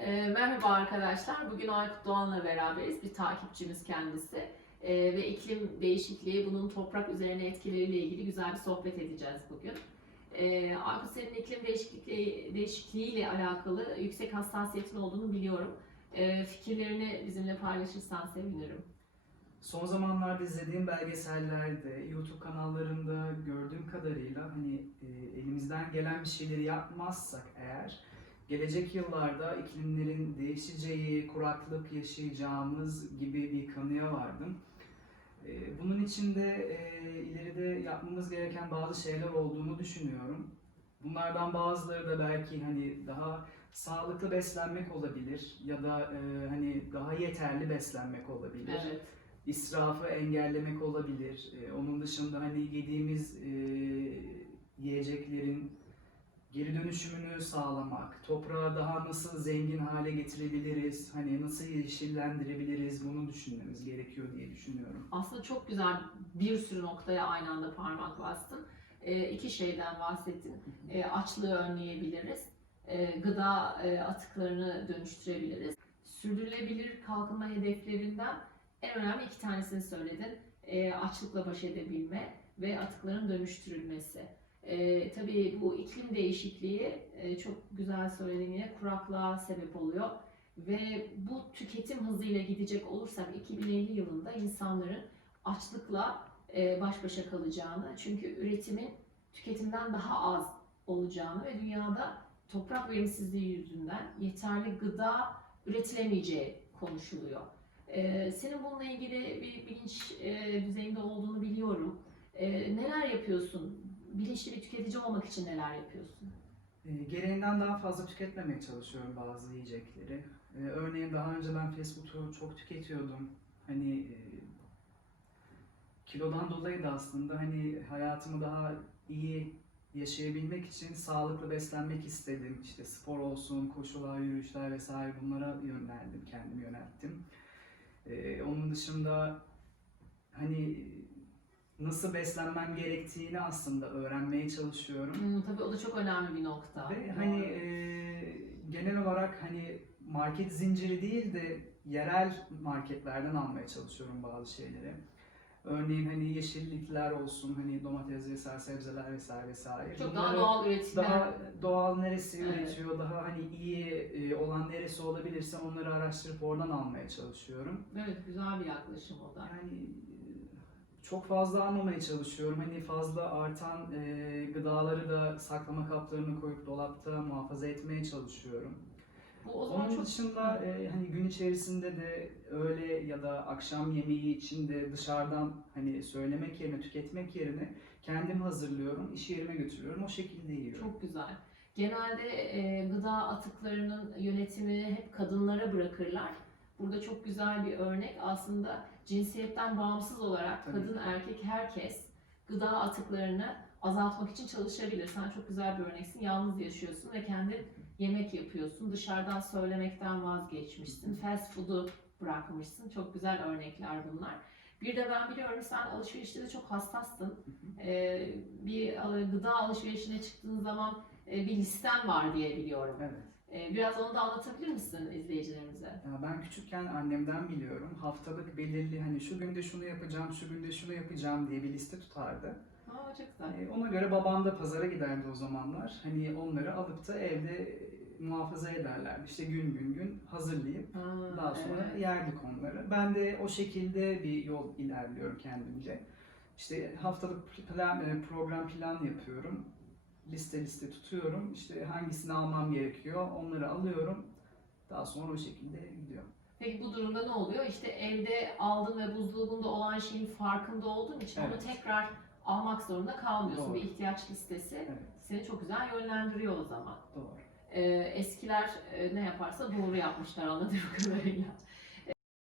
Ee, merhaba arkadaşlar. Bugün Aykut Doğan'la beraberiz. Bir takipçimiz kendisi. Ee, ve iklim değişikliği, bunun toprak üzerine etkileriyle ilgili güzel bir sohbet edeceğiz bugün. Ee, Aykut senin iklim değişikliği, değişikliğiyle alakalı yüksek hassasiyetin olduğunu biliyorum. Ee, fikirlerini bizimle paylaşırsan sevinirim. Son zamanlarda izlediğim belgesellerde, YouTube kanallarında gördüğüm kadarıyla hani e, elimizden gelen bir şeyleri yapmazsak eğer gelecek yıllarda iklimlerin değişeceği, kuraklık yaşayacağımız gibi bir kanıya vardım. E, bunun için de e, ileride yapmamız gereken bazı şeyler olduğunu düşünüyorum. Bunlardan bazıları da belki hani daha sağlıklı beslenmek olabilir ya da e, hani daha yeterli beslenmek olabilir Evet. israfı engellemek olabilir. Ee, onun dışında hani yediğimiz e, yiyeceklerin geri dönüşümünü sağlamak, toprağı daha nasıl zengin hale getirebiliriz, hani nasıl yeşillendirebiliriz bunu düşünmemiz gerekiyor diye düşünüyorum. Aslında çok güzel bir sürü noktaya aynı anda parmak bastın. E, iki şeyden bahsettin. E, açlığı önleyebiliriz. E, gıda e, atıklarını dönüştürebiliriz. Sürdürülebilir kalkınma hedeflerinden en önemli iki tanesini söyledin. E, açlıkla baş edebilme ve atıkların dönüştürülmesi. E, tabii bu iklim değişikliği e, çok güzel söylediğin yine kuraklığa sebep oluyor. Ve bu tüketim hızıyla gidecek olursak 2050 yılında insanların açlıkla e, baş başa kalacağını, çünkü üretimin tüketimden daha az olacağını ve dünyada toprak verimsizliği yüzünden yeterli gıda üretilemeyeceği konuşuluyor. E, senin bununla ilgili bir bilinç e, düzeyinde olduğunu biliyorum. E, neler yapıyorsun? Bilinçli bir tüketici olmak için neler yapıyorsun? E, gereğinden daha fazla tüketmemeye çalışıyorum bazı yiyecekleri. E, örneğin daha önce ben fast çok tüketiyordum. Hani e, kilodan dolayı da aslında hani hayatımı daha iyi yaşayabilmek için sağlıklı beslenmek istedim. İşte spor olsun, koşular, yürüyüşler vesaire bunlara yöneldim, kendimi yönelttim. E, onun dışında hani nasıl beslenmem gerektiğini aslında öğrenmeye çalışıyorum. Hmm, tabii o da çok önemli bir nokta. Ve hani e, genel olarak hani market zinciri değil de yerel marketlerden almaya çalışıyorum bazı şeyleri. Örneğin hani yeşillikler olsun, hani domates vesaire, sebzeler vesaire vesaire. çok daha Bunları doğal üretimler. daha doğal neresi Evet. üretiyor, daha hani iyi e, olan neresi olabilirse onları araştırıp oradan almaya çalışıyorum. Evet, güzel bir yaklaşım o da. Yani çok fazla almamaya çalışıyorum. Hani fazla artan e, gıdaları da saklama kaplarına koyup dolapta muhafaza etmeye çalışıyorum. Bu o zaman Onun çok dışında e, hani gün içerisinde de öğle ya da akşam yemeği için de dışarıdan hani söylemek yerine tüketmek yerine kendim hazırlıyorum, iş yerime götürüyorum, o şekilde yiyorum. çok güzel. Genelde e, gıda atıklarının yönetimini hep kadınlara bırakırlar. Burada çok güzel bir örnek aslında cinsiyetten bağımsız olarak Tabii. kadın erkek herkes gıda atıklarını azaltmak için çalışabilir. Sen çok güzel bir örneksin. Yalnız yaşıyorsun ve kendin yemek yapıyorsun. Dışarıdan söylemekten vazgeçmişsin. Fast food'u bırakmışsın. Çok güzel örnekler bunlar. Bir de ben biliyorum sen alışverişte de çok hassassın. Ee, bir gıda alışverişine çıktığın zaman e, bir listen var diye biliyorum. Evet. Ee, Biraz onu da anlatabilir misin izleyicilerimize? Ya ben küçükken annemden biliyorum. Haftalık belirli hani şu günde şunu yapacağım, şu günde şunu yapacağım diye bir liste tutardı. Aa, çok güzel. Hani ona göre babam da pazara giderdi o zamanlar. Hani onları alıp da evde e, muhafaza ederlerdi. İşte gün gün gün hazırlayıp Ha, daha sonra evet. yerdik onları. Ben de o şekilde bir yol ilerliyorum kendimce. İşte haftalık plan, e, program plan yapıyorum. Liste liste tutuyorum. İşte hangisini almam gerekiyor onları alıyorum. Daha sonra o şekilde gidiyor. Peki bu durumda ne oluyor? İşte evde aldığın ve buzdolabında olan şeyin farkında olduğun için onu Evet. tekrar almak zorunda kalmıyorsun. Doğru. Bir ihtiyaç listesi Evet, seni çok güzel yönlendiriyor o zaman. doğru. Ee, eskiler e, ne yaparsa doğru yapmışlar anladığım kadarıyla.